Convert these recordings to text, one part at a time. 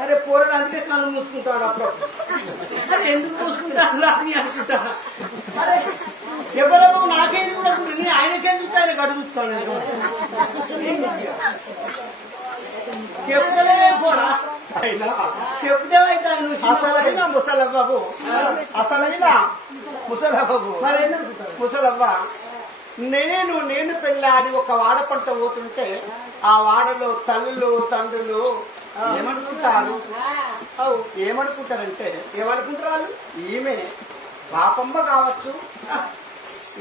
అరే పోరాడు అందుకే కళ్ళు మూసుకుంటాడు అప్పుడు ఎందుకు మూసుకుంటాను అని అనుకుంటా ఎవరో నాకేం కూడా ఆయనకెందుకు ఆయన గడుగుతాను చెప్తలే పోరా చెప్తేమైతే నువ్వు ముసల బాబు అసలైనా ముసల బాబు మరి ముసలవ్వ నేను పెళ్ళాడి ఒక వాడ పంట పోతుంటే ఆ వాడలో తల్లులు తండ్రులు ఏమనుకుంటారు ఏమనుకుంటారంటే ఏమనుకుంటారు ఈమె పాపమ్మ కావచ్చు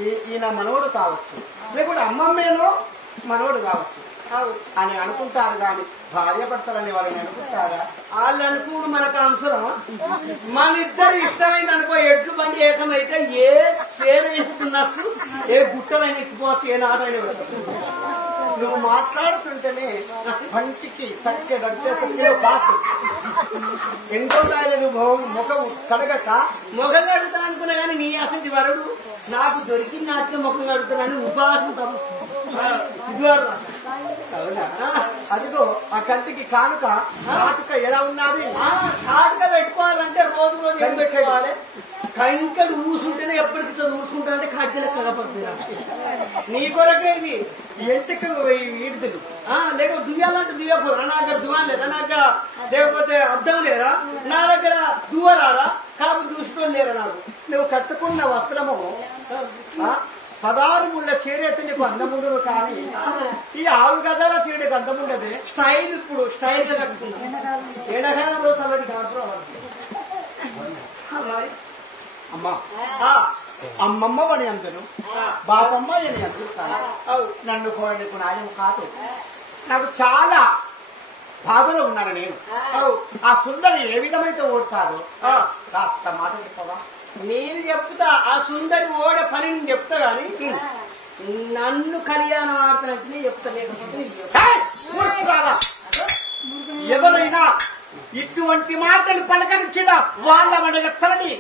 ఈయన మనవడు కావచ్చు లేకుంటే అమ్మమ్మేనో మనవడు కావచ్చు అని అనుకుంటారు కానీ భార్య భర్తలని వాళ్ళని అనుకుంటారా వాళ్ళు అనుకోడు మనకు అవసరం మన ఇద్దరు ఇష్టమైంది అనుకో ఎడ్లు బండి ఏకమైతే ఏ చేరు ఎక్కుతున్నట్టు ఏ గుట్టలైన ఎక్కిపోవచ్చు ఏ నాటైనా నువ్వు మాట్లాడుతుంటేనే పంచికి తక్కే గడిచేసరికి బాసు ఎంతో నువ్వు ముఖం కడగక ముఖం కడుగుతా అనుకున్నా కానీ నీ అసలు వరడు నాకు దొరికిన నాటికి ముఖం కడుగుతానని ఉపాసం అవునా అదిగో ఆ కంటికి కానుక కాటుక ఎలా ఉన్నది కాటుక పెట్టుకోవాలంటే రోజు రోజు ఏం పెట్టుకోవాలి కంకడు ఊసుంటేనే ఎప్పటికీ ఊసుకుంటానంటే కట్టెల కనపడుతుంది నీ కొరకే ఇది ఎంటిక ఈడుతుంది లేకపోతే దువ్యాలంటే దువ్వకూడదు నా దగ్గర దువ్వా లేదా నా దగ్గర లేకపోతే అద్దం లేదా నా దగ్గర దువ్వరారా కాబట్టి దూసుకొని లేరా నాకు నువ్వు కట్టుకున్న వస్త్రము 16 ముళ్ళ చీరైతే నీకు అందముండదు కానీ ఈ 6 గదాల చీడకి అందముండదే స్టైల్ ఇప్పుడు స్టైల్ గా కట్టుకున్నా ఏడగానంలో సగటి కాదు అమ్మా అమ్మమ్మ అని అందను బాబమ్మ అని అందుతాను నన్ను కోడకు నాయం కాదు నాకు చాలా బాధలో ఉన్నాను నేను ఆ సుందరి ఏ విధమైతే ఓడతారో కాస్త మాట చెప్పవా నేను చెప్తా ఆ సుందరి ఓడే పని నేను చెప్తా గాని నన్ను కళ్యాణం ఆడుతున్నట్టు చెప్తా లేకపోతే ఎవరైనా ఇటువంటి మాటలు పలకరించిన వాళ్ళ మన లెక్కలని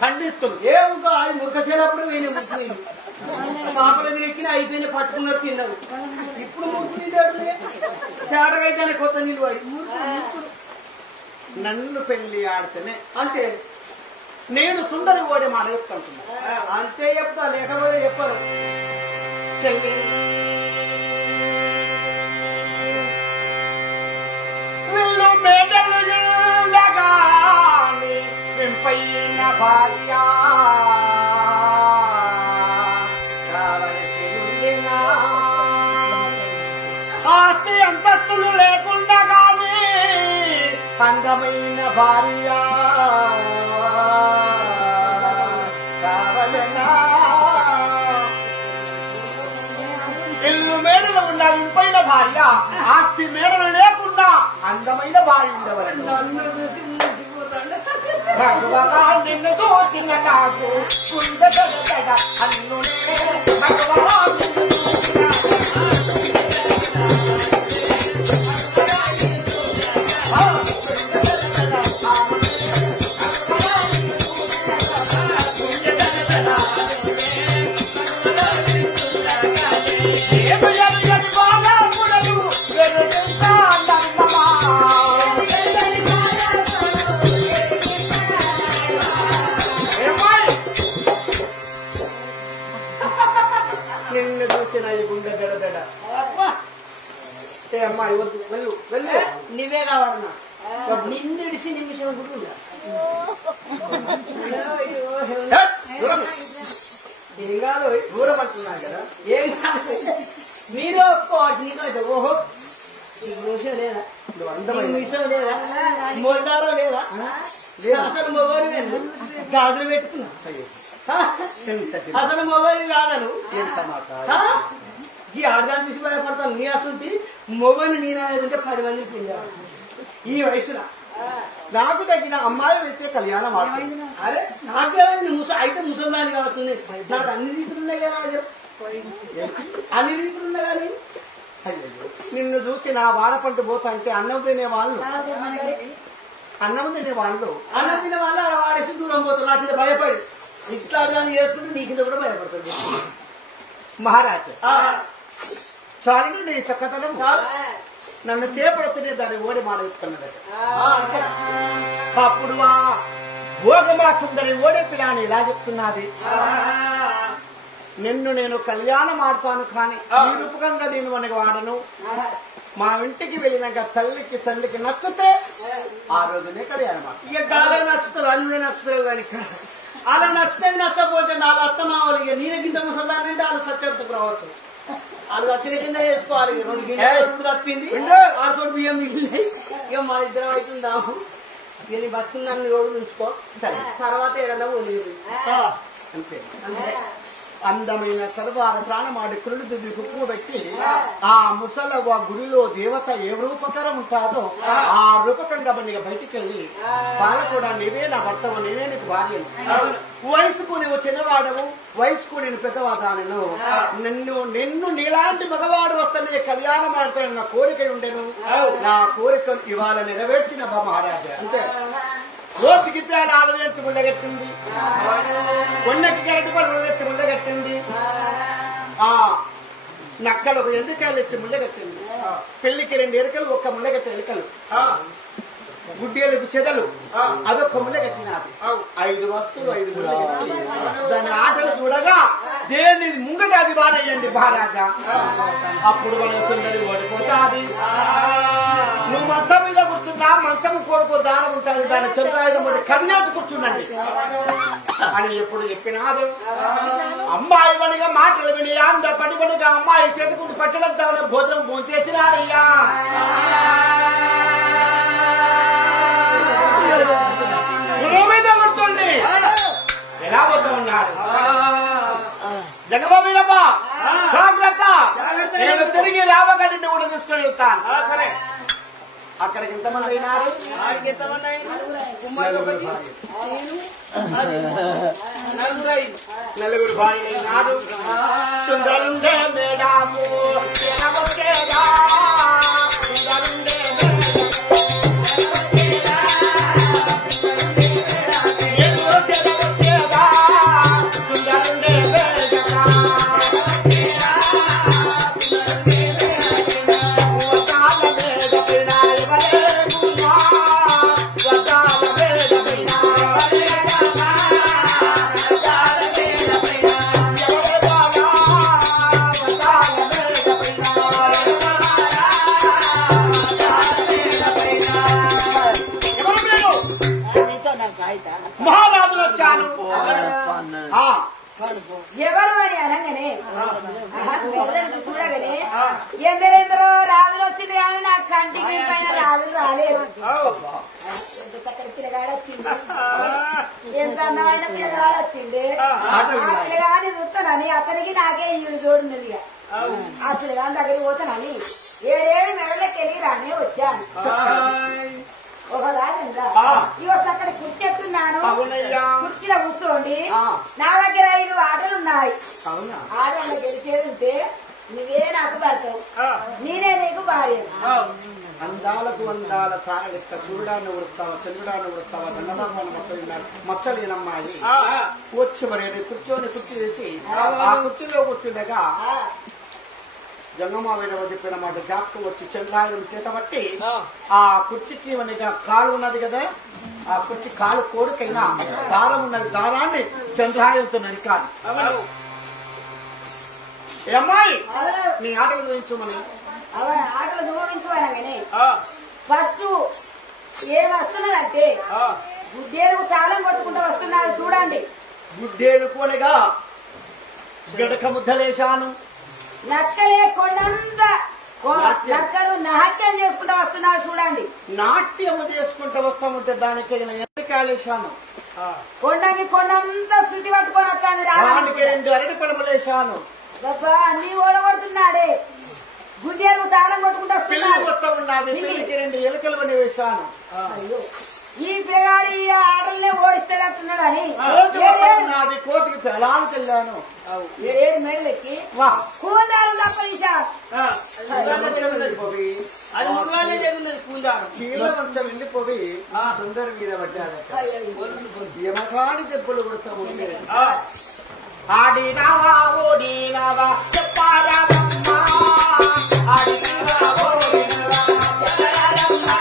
ఖండిస్తుంది ఏముందో అది మురకసేనప్పుడు వేరే ముక్కుని పాపలది ఎక్కిన అయిపోయిన పట్టుకున్నట్టు తిన్నారు ఇప్పుడు ముక్కు తేటగైతేనే కొత్త నీళ్ళు నన్ను పెళ్లి ఆడితేనే అంతే నేను సుందరి ఓడి మాట చెప్తాను అంతే చెప్తా లేకపోతే చెప్పరు వీళ్ళు మేడలు గాని వెంపైన భార్య ఆస్తి అంతస్తులు లేకుండా కానీ అందమైన భార్య ఇల్లు మేడలు ఉన్న ఇంపైన భార్య ఆస్తి మేడలు లేకుండా అందమైన భార్య ఉండేవారు భగవాన్ నిన్ను చూసిన నాకు అన్నునే భగవాన్ అమ్మాయి వద్దు వెళ్ళు వెళ్ళు నీవే కావాలన్నా నిన్ను ఇడిసి నిమిషం కూడా ఏం కాదు దూరం అంటున్నాను కదా ఏం కాదు మీరు ఒప్పుకోవచ్చు నీకు ఓహో విషయం లేదా అందమైన విషయం లేదా మొండారో లేదా అసలు మొగోని నేను గాజులు పెట్టుకున్నా అసలు మొగోని కాదను ఈ ఆడదాని విషయం భయపడతాను నీ అసలు మొగోని నేనంటే 10 మంది పిండారు ఈ వయసులో నాకు తగిన అమ్మాయి అయితే కళ్యాణం ఆడుతుంది. అరే నాకే అయితే ముసల్దాన్ని కావచ్చు నాకు అన్ని రీతులు ఉన్నాయి కదా అన్ని రీతులు ఉన్నాయి కానీ నిన్ను చూసి నా వాడపంట పోతా అంటే అన్నం తినే వాళ్ళు అన్నం తినే వాళ్ళు అలా వాడేసి దూరం పోతారు అట్లా భయపడి ఇట్లా దాన్ని చేసుకుంటే నీ కింద కూడా భయపడుతుంది మహారాజు. చాలు నీ చక్కతనం నన్ను చేపడుతుంటే దాన్ని ఓడి మాడవుతున్నదట. అప్పుడు ఆ భోగమా సుందరి ఓడే పిల్లని ఇలా చెప్తున్నది, నిన్ను నేను కళ్యాణం ఆడతాను కానీ ఈ రూపకంగా నేను మనకి వాడను. మా ఇంటికి వెళ్ళినాక తల్లికి తండ్రికి నచ్చితే ఆ రోజునే కళ్యాణం ఆడ. ఇక గాలి నచ్చుతుంది అన్నీ నచ్చుతారు కానీ అలా నచ్చితే నచ్చకపోతే నాలుగు అత్తమావాలి. ఇక నేను కింద ముసల్దానంటే వాళ్ళు స్వచ్ఛతకు రావచ్చు. వాళ్ళు వచ్చిన కింద వేసుకోవాలి. 2 గిన్నెలు తప్పింది 6 బియ్యం మిగిలినాయి. ఇక మా ఇద్దరం అవుతుందాము. ఇక నీ బతుకున్న రోజులు ఉంచుకో సరే తర్వాత ఏదన్నా పోలేదు అంతే. అందమైన సర్వార ప్రాణమాడి కురుడు దుబ్బి కుక్కు పెట్టి ఆ ముసల గుడిలో దేవత ఏ రూపకరం ఉంటాదో ఆ రూపకంగా నీకు బయటికి వెళ్ళి వాళ్ళ కూడా నీవే నా భర్తవు, నీవే నీకు భార్యను. వయసుకు నువ్వు చిన్నవాడవు, వయసుకు నేను పెద్దవాదాను. నిన్ను నీలాంటి మగవాడు వస్తాను కళ్యాణం ఆడతాను నా కోరిక ఉండేను. నా కోరిక ఇవాళ నెరవేర్చిన మహారాజా. అంతే. రోడ్డుకి పేడాలు వేసి ముళ్ళగట్టింది, కొండకి గడ్డపళ్ళు తెచ్చి ముళ్ళగట్టింది, ఆ నక్కలకు ఎండుకాయలు తెచ్చి ముళ్ళగట్టింది, పెళ్లికి 2 ఎలుకలు 1 ముళ్ళగట్టే ఎలుకలు, గుడ్డేలకు చెదలు అదొక ముళ్ళగట్టినది. 5 వస్తువులు 5 ముళ్ళగట్టి దాని ఆటలు చూడగా దేని ముంగట అది వాడేయండి మహారాజా. అప్పుడు మన సుందరి ఓడిపోతాది. నువ్వు మంచం మీద కూర్చున్నా మంచం కోరుకో దానం ఉంటుంది, దాని చంద్రాయుధం కదినేసి కూర్చుండండి అని ఎప్పుడు చెప్పినారు. అమ్మాయి వనిగా మాటలు విని అందరు పడిపడిగా అమ్మాయి చేతుకుంటూ పట్టడంతా భోజనం భోంచేసినారయ్యా. మీద కూర్చోండి ఎలా పోతా ఉన్నాడు జగబాబీరమ్మ, జాగ్రత్త, నేను తిరిగి రావగడ్డిని కూడా తీసుకొని వెళ్తాను. సరే అక్కడికి ఎంతమంది అయినారు? నలుగురు భార్యలు అయినారు. సుందరుండే మేడాము సుందరుండే మహారాజులు వచ్చాను. ఎవరు అని అనగానే చూడగానే ఎందరెందరో రాజులు వచ్చింది కానీ నా కంటికి పైన రాజులు రాలేదు. పిల్లగాడు వచ్చింది, ఎంత అందమైన పిల్లగాడు వచ్చింది. ఆ పిల్లగాని చూస్తానని అతనికి నాకే ఈడు చూడున్నది. ఆ పిల్లగాని దగ్గరికి పోతానని 7 మెడలకి వెళ్ళి రానే వచ్చాను. ఒకదానిగా అక్కడ కూర్చెట్టున్నాను. కుర్చీలో కూర్చోండి. నా దగ్గర 5 ఆటలున్నాయి. ఆటలు గెలిచేది ఉంటే నువ్వే నాకు భర్తవు, నేనే నీకు భార్య. అందాలకు అందాల తారగట్ట సూర్యుడాన్ని ఉడుస్తావా, చంద్రుడాన్ని ఉడుస్తావా, దండబాబు మచ్చలేనమ్మాయి వచ్చి మరి కూర్చొని కుర్చీ వేసి ఆ కుర్చీలో కూర్చుండగా జంగమావేడ చెప్పిన మాట జ్ఞాపకం వచ్చి చంద్రాయుధం చేతబట్టి ఆ కుర్చీకి మనగా కాలు ఉన్నది కదా, ఆ కుర్చీ కాలు కోరికైనా దారం ఉన్నది, దారాన్ని చంద్రాయుధంతో నరికాలి. అమ్మాయి నీ ఆటలు చూపించమని ఆటలు చూపించు అనగానే ఫస్ట్ ఏం వస్తున్నదంటే గుడ్డేరుకు తాళం కొట్టుకుంటూ వస్తున్నారు చూడండి. గుడ్డేరుకోనగా గడక ముద్దలేశాను, నక్కలే కొండంత లక్కరు నాట్యం చేసుకుంటూ వస్తున్నారు చూడండి. నాట్యము చేసుకుంటూ వస్తామంటే దానికి ఎంత కాలేశాను, కొండని కొండంతా శృతి పట్టుకొని వస్తాను. దానికి 2 అరటి పడమలేశాను. అన్ని ఓడగొడుతున్నాడే, గుండెలు తాళం కొట్టుకుంటూ పిల్లలు వస్తా ఉన్నది, పిల్లికి 2 ఎలుకలు పని వేశాను. ఈ పిల్లగాడు ఈ ఆటలనే ఓడిస్తాడంటున్నాడు అని నాది కోటికి పెళ్ళానికి వెళ్ళాను. 7 మెడలెక్కి కూందాలు తప్పనిసారు. అది ముందుగానే జరుగుతుంది కూందారు. కీలవంతం వెళ్ళిపోయి సుందరి మీద పడ్డాదట. యమకాడి దెబ్బలు కొడతా ఉంటే ఆడినావా ఓడినావా చెప్పారాదమ్మా, ఆడినావా ఓడినావా చెప్పారాదమ్మా,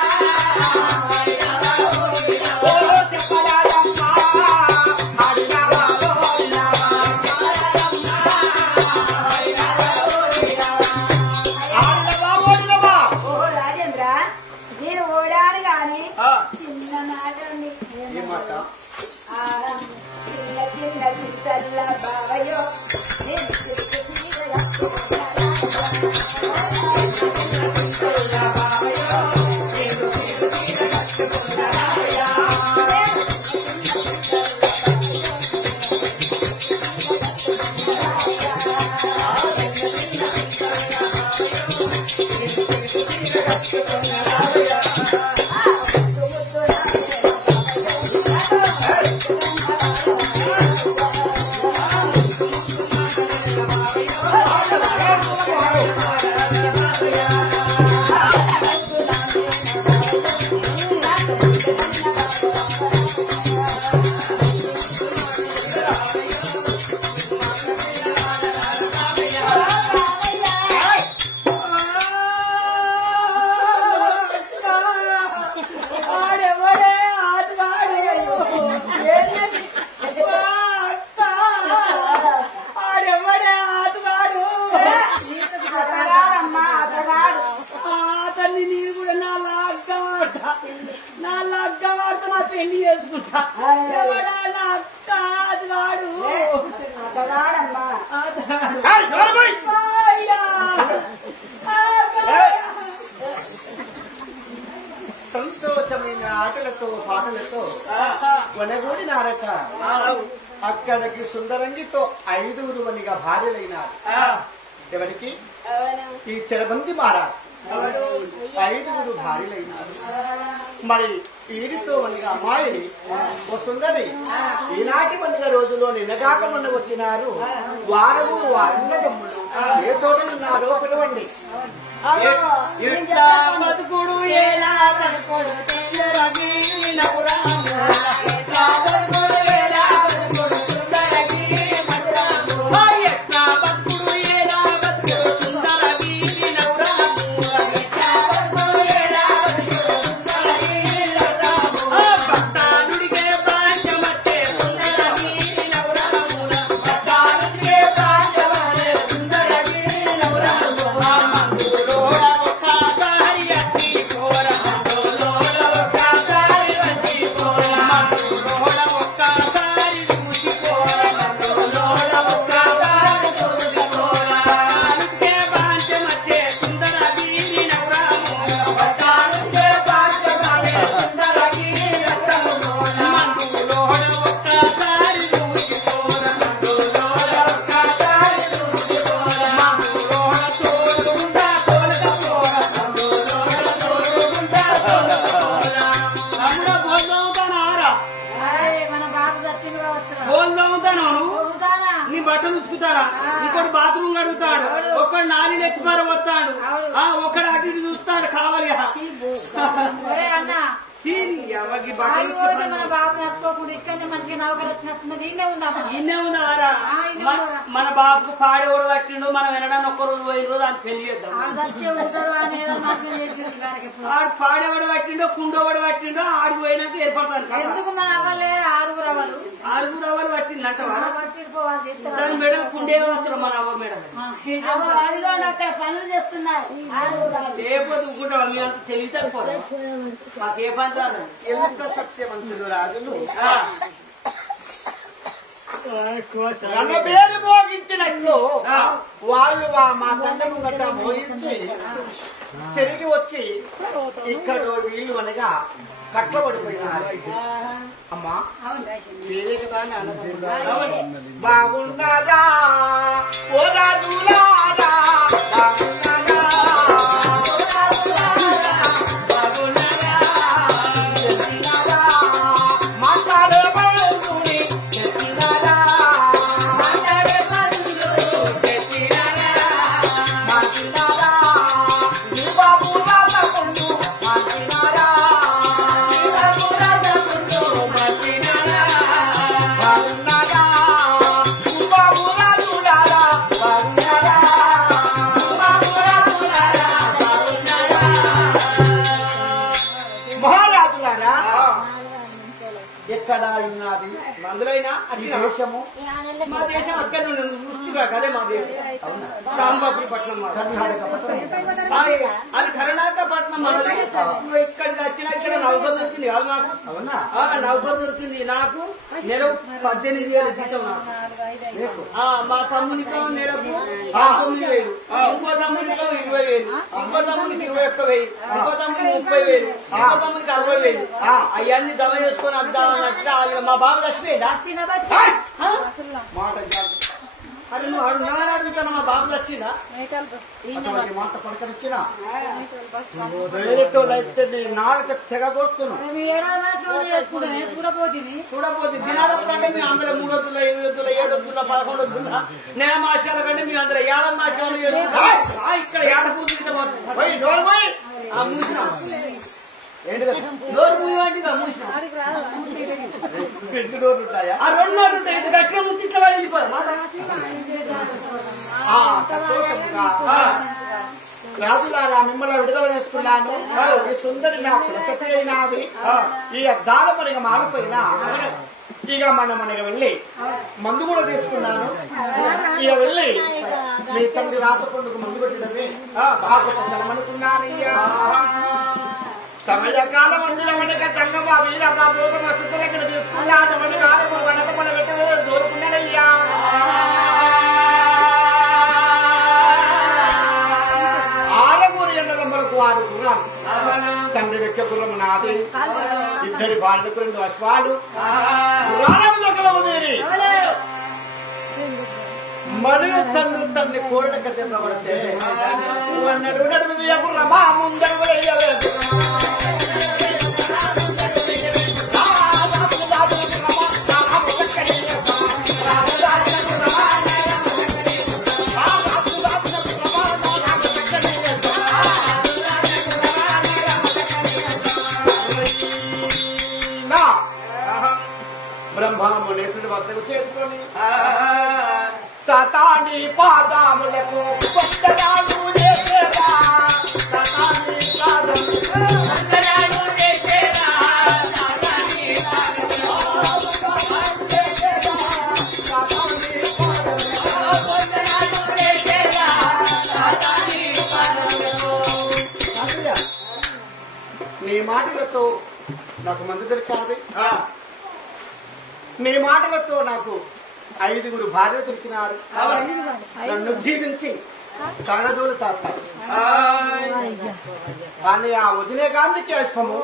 పెళ్లి చేసుకుంటా. సంతోషమైన ఆటలతో పాటలతో కొనగూడినారట. అక్కడికి సుందరంగితో 5 మందిగా భార్యలైనారు. ఎవరికి? ఈ చెరబంది మహారాజ్ 5 భార్యలైనారు. మరి ఈడితో మనగా అమ్మాయి ఓ సుందరి ఈనాటి పండుగ రోజులో నిన్నగాక మొన్న వచ్చినారు. వారము అన్నదమ్ములు ఏ చోట ఉన్నారో పిలవండి. బతుకుడు ఎలా బతుకుడు బట్టలు ఉతుకుతాడా, ఇంకోటి బాత్రూమ్ కడుగుతాడు, ఒక్కడు నాని నెత్తిపార వస్తాడు, ఒకడు అటు ఇటు చూస్తాడు కావాలి. మన బాబుకు పాడేవాడు పట్టిండు, మనం వినడానికి 1 రోజు 5 రోజు అని పెళ్లి చేద్దాం. ఆడు పాడేవాడు పట్టిండో కుండోవాడు పట్టిండో ఆడికి పోయినాక ఏర్పడతాను. 6 అవలు పట్టిందంట దాని మేడం కుండే వచ్చారు మన అవ్వ మేడం పనులు చేస్తున్నారు. లేకపోతే ఊకుంటావా మీ అంత తెలివి తక్కువ మాకే పని రాదు. ఎంత సత్యవంతుడు రాజులు రణబేరు మోగించి మోయించినట్లు వాళ్ళు మా తండ్రి గట్ట మోయించి తిరిగి వచ్చి ఇక్కడ వీళ్ళు అనగా కట్టబడిపోయినారు. అమ్మా వేరే కదా అని అన్నదమ్ములారా బాగున్నారా ఓ రాజులారా బాగున్నారా ఎక్కడ ఉన్నది అందులోనా దేశము మా దేశం అక్కడ వృష్టిగా కదే మా దేశం శాంబాపురి పట్నం అది కర్ణాటక పట్నం మనది. ఇక్కడికి వచ్చినా ఇక్కడ నౌకర్ దొరికింది కాదు నాకు. నౌకర్ దొరికింది నాకు. నెలకు 18,000 జీతం నాకు. మా తమ్మునికో నెలకు 19,000, ఇంకో తమ్మునికో 20,000, ఇంకో తమ్మునికి 21,000, ఇంకో తమ్మునికి 30,000, ఇంకో తమ్మునికి 60,000. అవన్నీ దమ చేసుకొని అద్దామన్నట్టు మా బాబు చచ్చిపోయిందా? అరే నువ్వు అడుగునా అడుగుతాను మా బాబు వచ్చిందా? మాట పలకరించినా అయితే నాలుగు తెగబోస్తున్నావు చూడపోతే దినాల కంటే మీ అందరూ 3 వద్దుల 8 వద్దుల 7 వద్దుల 11 వద్దుల నెల మాసాల కంటే మీ అందరూ 7 మాసాలు ఇక్కడ ఏడపూర్తి నోరు మూసినా 2 నోర్లు ఉంటాయా? ఆ 2 నోర్లు ఉంటాయి. ఇది గట్టిగా ముంచి ఇట్లా వెళ్ళిపోరు. రాజులారా మిమ్మల్ని విడుదల చేసుకున్నాను. ఈ సుందరి నా ప్రసక్తి అయినది. ఈ అద్దాల మనకి మారిపోయినా ఇక మనకి వెళ్ళి మందు కూడా తీసుకున్నాను. ఇక వెళ్ళి మీ తండ్రి రాసపండుకు మందు పెట్టినవి బాగా పొందమనుకున్నాను. సమయకాలం అందులో మనక తంగమ్మ వీరమ్మ భోగం వసతులు ఇక్కడ తీసుకున్నాను. మనకి ఆడము వనక మన పెట్టి దూరుకున్నానయ్యా. ఆరుగురు ఎండదమ్మలకు 6 గుర్రాలు. తండ్రి వెక్క గుర్రం నాది. 2 బాళ్ళకు 2 అశ్వాలు. గుర్రాలకు దగ్గర ఉంది. మరియు తన్ని కోరిక తెప్పబడితే గుర్రమా ముందర బ్రహ్మమునేశ్వరుడు వద్దకు చేరుకొని సతాని పాదములకు కొత్తగాను చేసేదా సతాని పాదములు చేసేదా సతాని నీ మాటలతో నాకు మందు దొరికాది. నీ మాటలతో నాకు 5 భార్య దొరికినారు. నన్ను జీవించి తగదోలు తాతారు. కానీ ఆ వదిలే గాంధీకి అశ్వము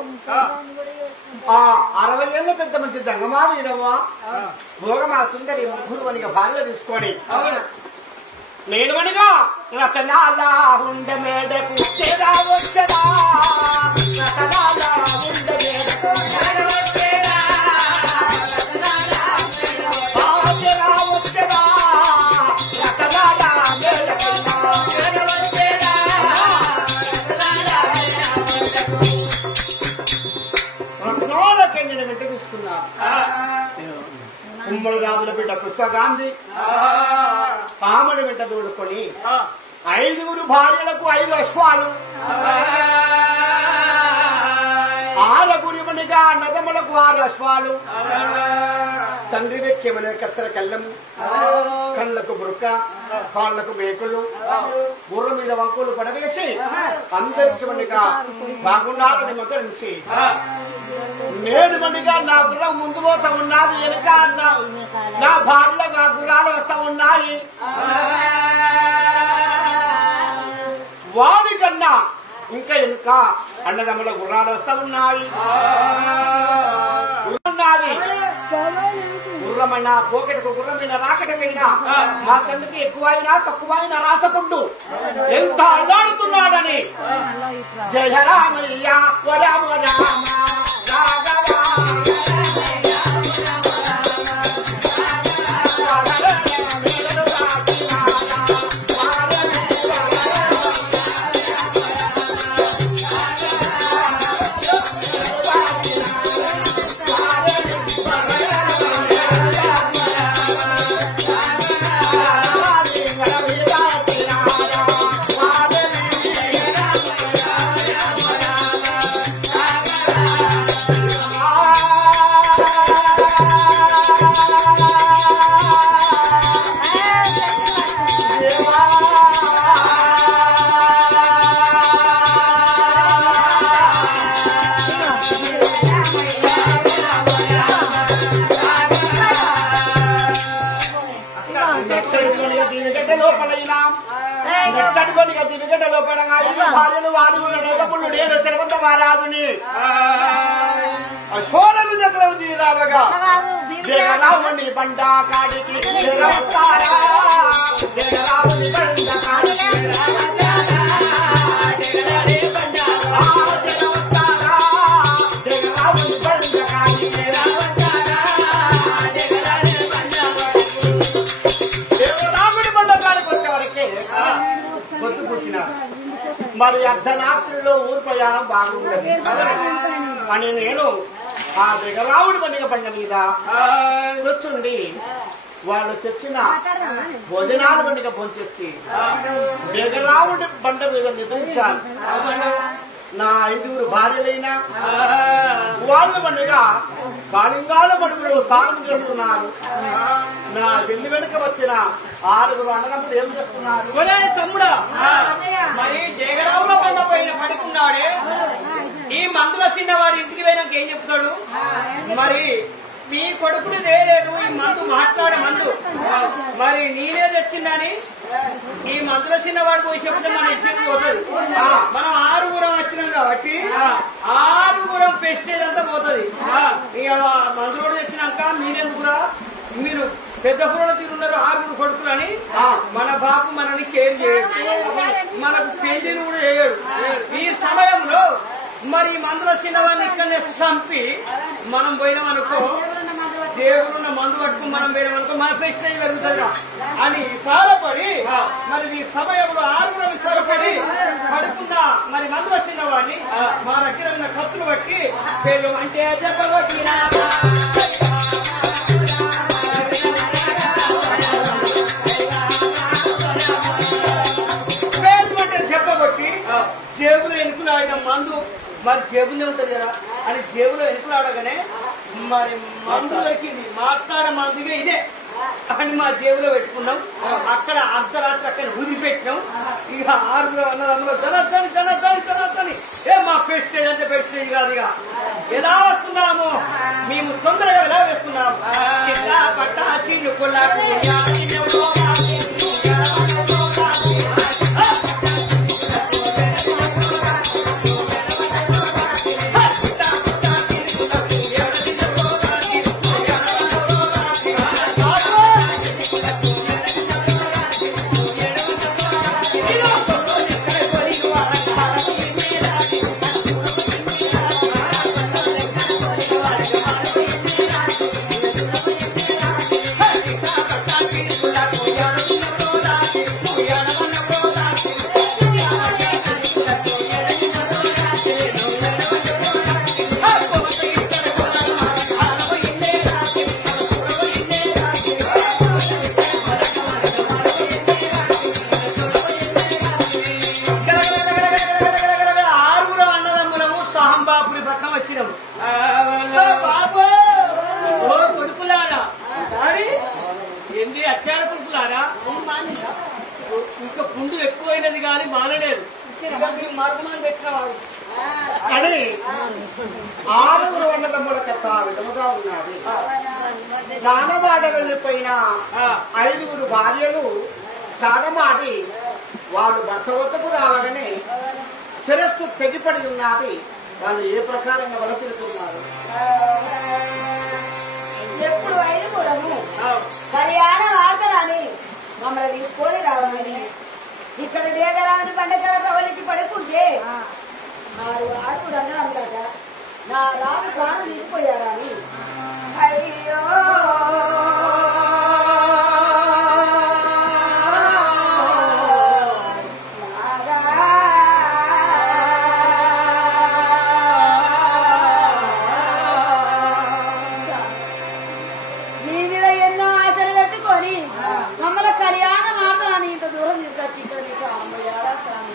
60 ఏళ్ళ పెద్ద మంచి జంగమా వీరవ్వ భోగమా సుందరి ముగ్గురు అనిగా భార్య తీసుకొని నేను అనగా రతనాలా ఉండ మేడకు వచ్చేదా వచ్చేదా రతనాలా ఉండ మేడకు వెంట తీసుకున్నా. ఉమ్మడి రాజుల బిడ్డ పుష్పగాంధీ పాముని వెంట దూడుకొని 5 భార్యలకు 5 అశ్వాలు 6 నదములకు 6 అశ్వాలు తండ్రి వెక్కేమనే కత్తెర కళ్ళము, కళ్ళకు బురక, కాళ్లకు మేకులు, గుర్రం మీద వంకులు పడవేసి అందరికి మనిగా బాగుండాలని మంత్రించి నేను మనిగా నా గుర్రం ముందు పోతా ఉన్నది, వెనుక నా భార్యగా గుర్రాలు వస్తా ఉన్నాయి. వాడి కన్నా ఇంకా వెనుక అన్నదమ్ముల గుర్రాలు వస్తా ఉన్నాయి. గుర్రమైనా పోకెటకు గుర్రమైన రాకటమైనా మా తండ్రికి ఎక్కువైనా తక్కువైనా రాసపుండు ఎంత అల్లాడుతున్నాడని. జయ రామయ్య రామ రామ రాఘవ భార్యలు వారు నేను తిరుపతి మహారాజుని సోలమి దగ్గర తీరావగా జగరావుని బండ కాడికి జగరావుని బండ కాడికి జగరావుని బండ కాడికి జగరావుని బండ కాడికి వచ్చేవరకే పొద్దు పుట్టినారు. మరి అర్ధరాత్రిలో ఊరు ప్రయాణం బాగుండదు అని నేను ఆ జగరావుడి పండుగ పండుగ మీద కూర్చుండి వాళ్ళు తెచ్చిన భోజనాల పండుగ భోంచేసి జగరావుడి బండ మీద నిద్రించాను. నా 5 భార్యలైనా వాళ్ళ పండుగ కాళింగాల పండుగలో తాను చేస్తున్నారు. నా వెళ్ళి వెనుక వచ్చిన 6 అన్నదమ్ములు ఏం చేస్తున్నారు? తమ్ముడా, మరి జగరావుల బండ పైన పడుకున్నాడే ఈ మందుల చిన్నవాడు ఇంటికి పోయినాక ఏం చెప్తాడు? మరి మీ కొడుకుని లేదు ఈ మందు మాట్లాడే మందు మరి నేనే తెచ్చిందని ఈ మందుల చిన్నవాడు పోయి చెప్తే మన ఇంటికి పోతుంది. మనం 6 వచ్చినాం కాబట్టి 6 పెస్టేజ్ అంతా పోతుంది. ఇక మందులో తెచ్చినాక మీరెందుకురా, మీరు పెద్ద పురలో తిరుగున్నారు 6 కొడుకులు అని మన బాబు మనని కేర్ చేయడు, మనకు పెళ్లిని కూడా చేయడు. ఈ సమయంలో మరి మందుల చిన్నవాడిని ఇక్కడనే చంపి మనం పోయినామనుకో, దేవుడున్న మందు పట్టుకుని మనం పోయినామనుకో మన ప్రెస్టేజ్ పెరుగుతుంది అని విసారపడి మరి ఈ సమయంలో 6 విసారపడి పడుకున్న మరి మందుల చిన్నవాడిని మా దగ్గర ఉన్న కత్తులు బట్టి పేర్లు అంటే చెప్పబట్టినా చెప్పబట్టి జేబులో ఎనుకులాడిన మందు మరి జేబునే ఉంటది కదా అని జేబులో ఎనుకులాడగానే మరి మందు దొరికింది. మాట్లాడే మందుగా ఇదే అని మా జేబులో పెట్టుకున్నాం. అక్కడ అర్ధరాత్రి అక్కడ వదిలిపెట్టినాం. ఇక 6 అన్నదమ్ములు జనని ఏ మా ప్రెస్టేజ్ అంటే ప్రెస్టేజ్ కాదు. ఇక ఎలా వస్తున్నాము మేము తొందరగా ఎలా వేస్తున్నాము పట్టా చిన్నుకులకు పోయినది కానీ మానలేదు మరణం పెట్టినవాడు అని 600 కథ విధముగా ఉన్నది. స్నానమాడ వెళ్ళిపోయిన 5 భార్యలు స్నానమాడి వాళ్ళు భర్త వద్దకు రావగానే శిరస్సు తెగిపడి ఉన్నది. వాళ్ళు ఏ ప్రకారంగా వలపెడుతున్నారు? ఎప్పుడు 5 కళ్యాణం ఆడతారని మమ్మల్ని తీసుకొని రావాలని ఇక్కడ దేగరాని పండగల సవలికి పడుకుంటే 6 ఆకుడు అన్నాం కదా, నా రాజు ప్రాణం తీసుకుపోయారని. అయ్యో నీ మీద ఎన్నో ఆశలు పెట్టుకొని మమ్మల్ని కళ్యాణం ఆడతానని ఇంత దూరం తీసుకొచ్చి ఇక్కడ నీకు అమ్మయ్యారా స్వామి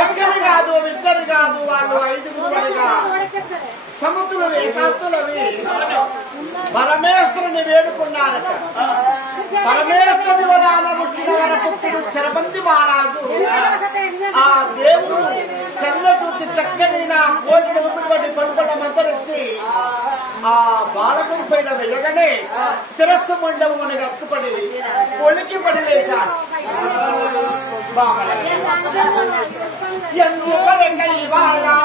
ఒక్కరు కాదు, ఇద్దరు కాదు, వాళ్ళు 5 సముద్రులవి కత్తులవి పరమేశ్వరుని వేడుకున్నారట. పరమేశ్వరుని వరాన పుట్టిన వరపుత్రుడు చరబంది మహారాజు ఆ దేవుడు చల్ల చూసి చక్కనైన కోటి ఉన్నటువంటి పలుపల మంతరించి ఆ బాలకుని పైన వెయ్యగానే శిరస్సు మండము మనకు అక్కుపడి ఒలికి పడి లేచాడు. ఎందుకై వాడగా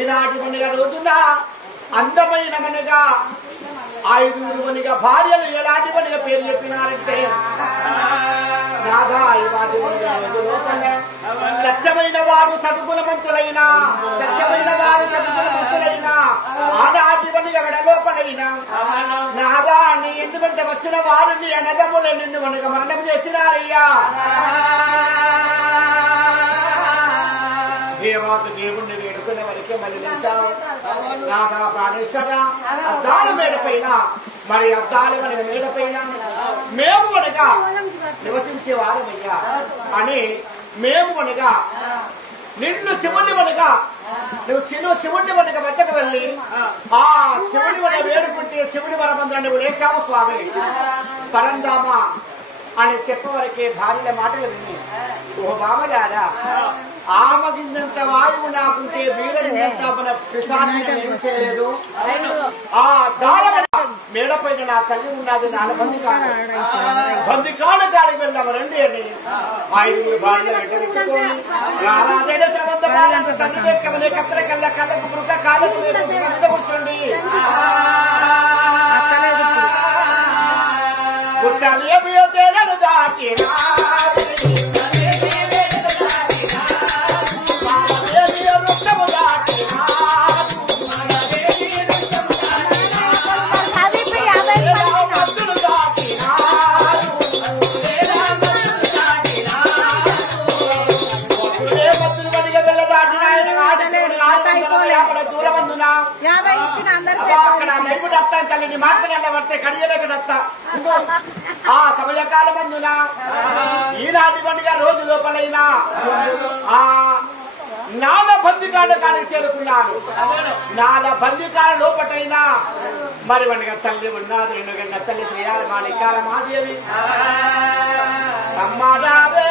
ఈనాటి మనగా రోజున అందమైన మనగా 5 మనిగా భార్యలు ఎలాంటి మనిగా పేరు చెప్పినారంటే నాదా ఇవాటి సత్యమైన వారు సద్గుణవంతులైన ఆనాటి మనిగా విడలోపలైన నాదా నీ ఎందుకంటే వచ్చిన వారు నీ అనగములే నిన్ను మనగా మరణం చేసినారయ్యా. దేవాకు దేవుణ్ణి వేడుకునే వరకే మళ్ళీ నిలిచావు. నాదా ప్రాణేశ్వర అద్దాల మేడపైన మరి అద్దాలు మనకి మేడపైన మేము మనగా నివసించే వారమయ్యా అని మేము అనగా నిన్ను శివుని వనగా నువ్వు శివుని వనక వద్దకు వెళ్ళి ఆ శివుని వన వేడుకుంటే శివుని వరమందులను నువ్వు లేచావు స్వామి పరందామ అని చెప్పవరకే భార్యల మాటలు విని ఓ బామగారా ఆమగిందంత వాయువు నాకుంటే వీరగిందంత మన ప్రసాదం ఏం చేయలేదు ఆ దారవ మేడపైన నా తల్లి ఉన్నది నాన్న బందికాళ్ళ దాడికి వెళ్దాం రండి అని 5 భార్యలు వెంటనే రారాదైన తల్లి వెక్కమనే కత్తెర కళ్ళ కళ్ళకు మృగ కాళ్ళకు మీద కూర్చోండి గుర్తాలు దాటినా తల్లిని మాట్లాడాల పడితే కడియలేక దత్తా ఆ సమయకాల మందున ఈనాటి పండుగ రోజు లోపలైనా ఆ నాల బందికాల కాడికి చేరుకున్నాను నాల బందికాల లోపటైనా మరి వనగా తల్లి ఉన్నది ఎందుకంటే తల్లి చేయాలి మా నికాల మాదేవి అమ్మాడావే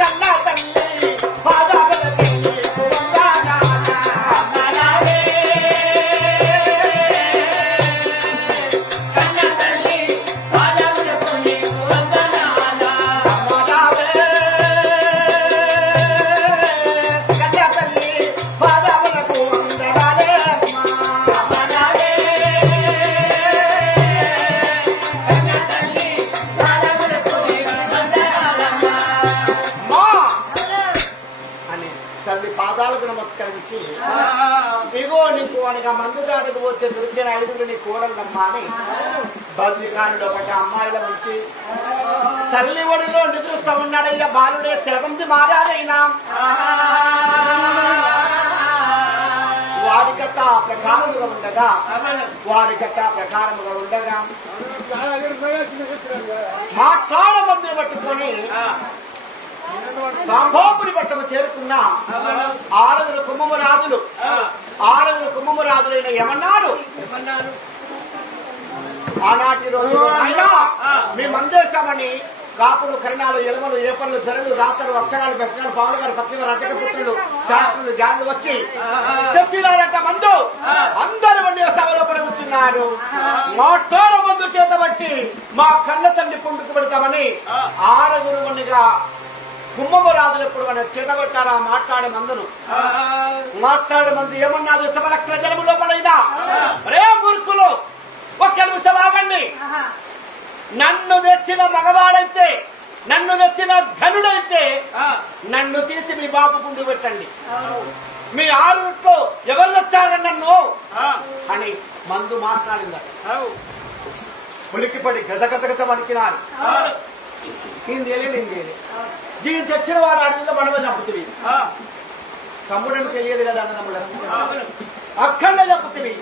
కన్నా తల్లి పాదాలకి నమస్కరించి ఇగో నీకు అనగా మందు దాటకు పోతే దొరికిన 5 నీ కూడలమ్మా అని బద్రికానుడు ఒక అమ్మాయిల నుంచి తల్లి ఒడిలో నిద్రిస్తూ ఉన్నాడయ్యా బాలుడే తెరబంది మారాడైనా వారికత ప్రకారముగా ఉండగా మాట్లాడమందుని పట్టుకొని సాంబాపురి పట్టము చేరుకున్న 6 కుంభము రాజులైన ఏమన్నారు ఆనాటి రోజు అయినా మేము అందేశామని కాపులు కరణాలు ఎలమలు ఏపర్లు జరలు రాతలు అక్షరాలు బెక్కలు పావులు గారు పక్కన రజక పుత్రులు శాస్త్రులు జాన్లు వచ్చి తెచ్చినారంట మందు అందరూ వండి సభలో పడుతున్నారు మాట్లాడ మందు చేత బట్టి మా కళ్ళ తండ్రి పుండుకు పెడతామని 6 వండిగా కుంభము రాజులప్పుడు మన చేతగొట్టారా మాట్లాడే మందు ఏమన్నాడు సమలక్ష జనము లోపలైనా రే మూర్ఖులు 1 నిమిషం ఆగండి నన్ను తెచ్చిన మగవాడైతే నన్ను తెచ్చిన ధనుడైతే నన్ను తీసి మీ బాబు ముందు పెట్టండి మీ 6 ఎవరు వచ్చారని నన్ను అని మందు మాట్లాడిందట ఉలికిపడి గజగజగత వణికినారు నేను దీన్ని తెచ్చిన వాడు అడవిలో మనమే చంపుతుంది తమ్ముడని తెలియదు కదా అన్నదమ్ముడు అక్కడనే చంపుతుంది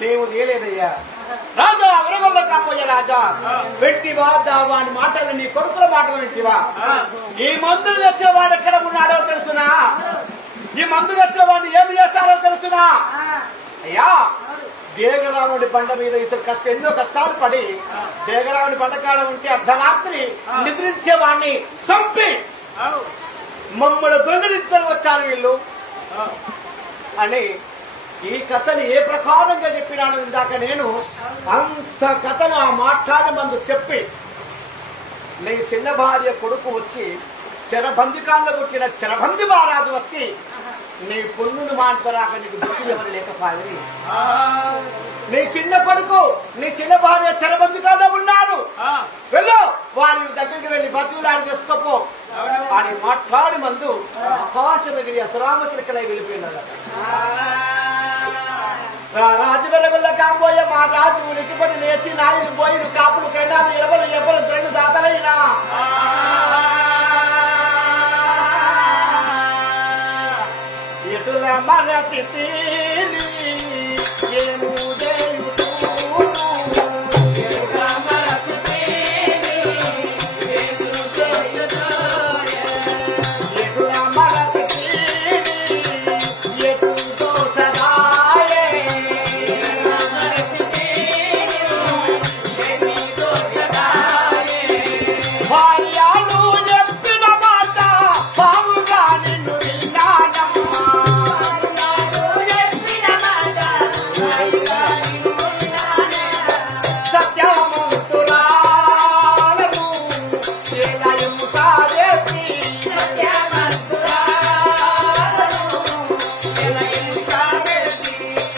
మేము తేలేదయ్యా రాజా అవరగొల్ల కాపోయే రాజా పెట్టివా వాడి మాటలు నీ కొడుకుల మాటలు పెట్టివా ఈ మందులు తెచ్చిన వాడు ఎక్కడ ఉన్నాడో తెలుసునా ఈ మందు తెచ్చిన వాడిని ఏమి చేస్తారో తెలుసునా అయ్యా దేగరావుడి బండ మీద ఇతరు ఎన్నో కష్టాలు పడి దేగరావుడి బండకాడ ఉంటే అర్ధరాత్రి నిద్రించేవాడిని చంపి మమ్మల్ని దొంగలిద్దరు వచ్చారు వీళ్ళు అని ఈ కథని ఏ ప్రకారంగా చెప్పినాను ఇందాక నేను అంత కథను ఆ మాట్లాడే మందు చెప్పి నీ చిన్న భార్య కొడుకు వచ్చి చెరబందికాల్లో కొట్టిన చెరబంది మహారాజు వచ్చి నీ పొన్నును మాట్లాడాక నీకు బుద్ధి ఎవరు లేకపోయి నీ చిన్న కొడుకు నీ చిన్న భార్య చెరబందికాల్లో ఉన్నారు వెళ్ళు వారి దగ్గరికి వెళ్ళి బతుకులాడి చేసుకోపో అని మాట్లాడి మందు ఆకాశం ఎగిరి అసురామచిలకలై వెళ్ళిపోయినాడు రాజు వెళ్ళ కాబోయే మా రాజు ఉలికిపడి లేచి నాయుడు పోయిడు కాపులు కెండాలు ఎవరు ఎవరు 2 దాతలైనా ఎటుల మరతి తీరి ఏము దేయుడు ఎటుల మరతి తీరి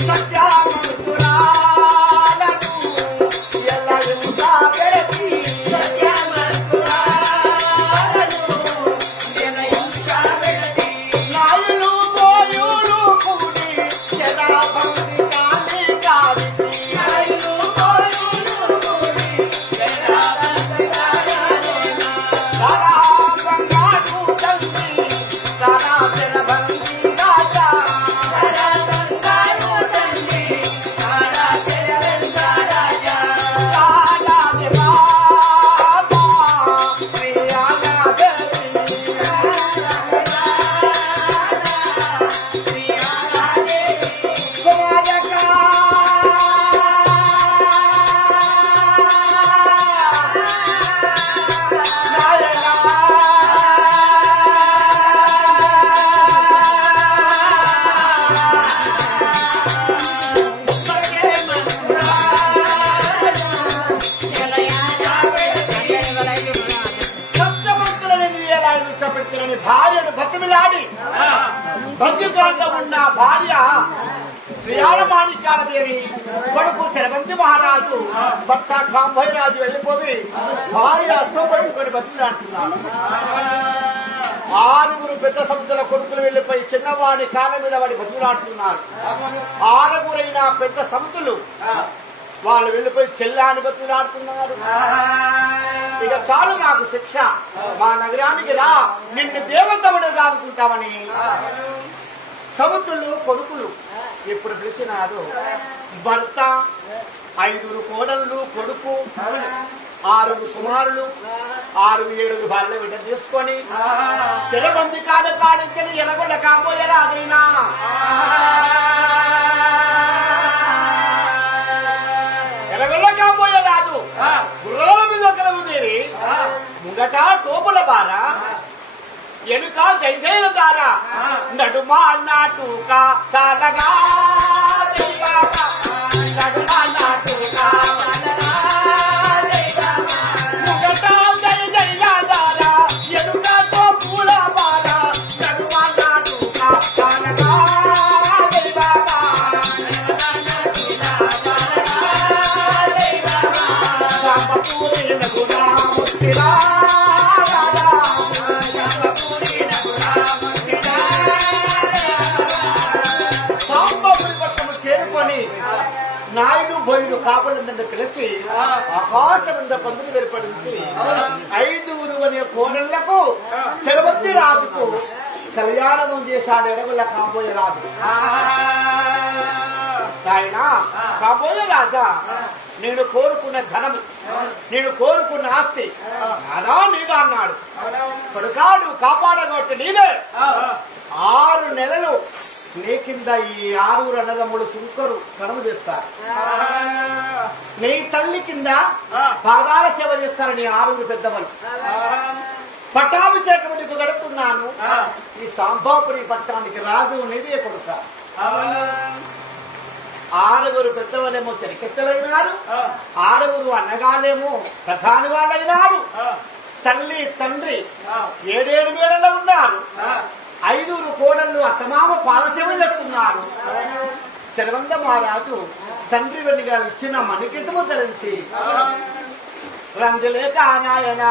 సత్యామంతురాలను ఎల్లయుగా పెడతి నాయులు పోయులు కూడి జనాభంది కాని కాడితి రారా బంగారు తండ్రి రారా జనభంది రాజా భార్యను బతిమిలాడి బంధుకాంలో ఉన్న భార్య శ్రీయాలమాణిక్యాలదేవి కొడుకు తిరగంతి మహారాజు భర్త కాంభైరాజు వెళ్ళిపోయి భార్య అర్థం పట్టుకొని బతిమిలాడుతున్నాడు. 6 పెద్ద సముద్ర కొడుకులు వెళ్ళిపోయి చిన్నవాడి కాళ్ళ మీద వాడి బతిమిలాడుతున్నారు. 6 పెద్ద సముద్రులు వాళ్ళు వెళ్ళిపోయి చెల్లాని బతులాడుతున్నారు. ఇక చాలు మాకు శిక్ష, మా నగరానికి రా, నిన్ను దేవతముడుగా అనుకుంటామని సముద్రులు కొడుకులు ఇప్పుడు పిలిచినారు. భర్త 5 కోడళ్ళు కొడుకు 6 కుమారులు 6-7 భార్యలు విడ తీసుకొని చిరబంది కాడికి ఎలగొండ కాబోయేలా అదైనా కాబోయే రాదు గుర్రాల మీద కలుగుదేవి ముంగట టోపుల బార ఎనుక జైజైల దార నడుమా నాటుక చాలగా నడుమా నాటుక ముంగట జైజైల దార ఎనుక టోపుల బార నడుమా నాటుక చాలగా చేరుకొని నాయుడు బోయుడు కాపులందరినీ పిలిచి ఆకాశమంద పందులు ఏర్పడించి 5 అనే కోడళ్లకు తిరుపతి రాజుకు కళ్యాణం చేశాడు. ఎడగొల్ల కాబోయే రాజు ఆయన కాబోయే రాజా, నేను కోరుకున్న ధనము, నేను కోరుకున్న ఆస్తి నాదా నీదా అన్నాడు. కొడుకాడు కాపాడగొట్టి నీదే 6 నెలలు నీ కింద ఈ 6 అన్నదమ్ముడు సుంకరు కడము చేస్తారు. నీ తల్లి కింద పాదాల సేవ చేస్తారు నీ 6 పెద్దమ్మలు. పట్టాభిషేకం నీకు గడుతున్నాను. ఈ సాంబాపురి పట్టణానికి రాజు నీవే కొడుక. 6 పెద్దవాళ్ళేమో చరికెత్తలైనారు, 6 అన్నగాలేమో ప్రధాని వాళ్ళైనారు. తల్లి తండ్రి 7 మేడలో ఉన్నారు. 5 కోడళ్ళు అత్తమామ పాలసేవ చేస్తున్నారు. శరవంద మహారాజు తండ్రి వెన్నిగా ఇచ్చిన మణికింటము ధరించి రంగులే కానాయన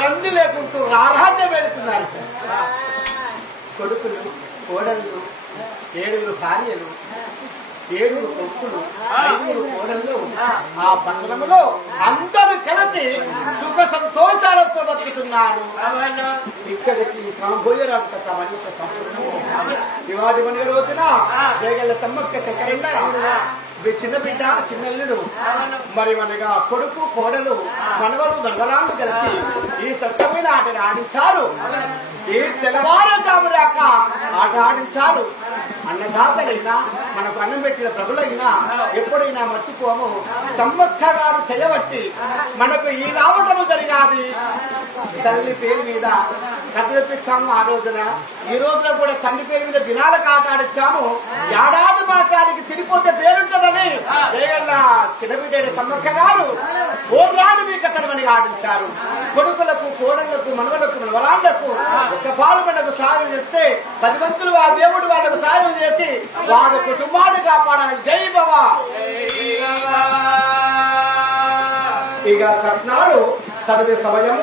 రంగు లేకుంటూ రారాజ్యం పెడుతున్నారు. కొడుకులు కోడళ్ళు 7 భార్యలు 7 కొడుకులు 5 కోడళ్ళు ఆ పట్టణంలో అందరూ కలిసి సుఖ సంతోషాలతో బతుకుతున్నారు. ఇక్కడికి కాంబోయరాజు కథ మరింత సంపూర్ణము. ఇవాటి మన రోజున జగల్ల తమ్మక్క శంకరన్న చిన్న బిడ్డ చిన్నల్లుడు మరి మనగా కొడుకు కోడలు మనవలు గంగరాళ్ళు కలిసి ఈ సత్యమైన ఆటను ఆడించారు. ఈ తెల్లవారుజాము రాక ఆట ఆడించారు. అన్నదాతలైనా మనకు అన్నం పెట్టిన ప్రభులైనా ఎప్పుడైనా మర్చిపోము. సమ్మక్క గారు చేయబట్టి మనకు ఈ రావటము జరిగాది. తల్లి పేరు మీద కథ తెప్పించాము. ఆ రోజున ఈ రోజున కూడా తండ్రి పేరు మీద దినాలకు ఆట ఆడించాము. ఏడాది ధనుర్మాసానికి తిరిగిపోతే పేరుంటదని వేగల్ల చిన్నబిడ్డ సమ్మక్క గారు ఓర్లాడు మీ కథనమని ఆడించారు. కొడుకులకు కోడళ్లకు మనవలకు మనవరాళ్లకు ఒక పాలు మనకు సాయం చేస్తే 10 మంతులు ఆ దేవుడు వాళ్ళకు సాయం చేసి వారి కుటుంబాన్ని కాపాడాలని. జై బాబా. ఇక కట్నాలు చదివే సమయం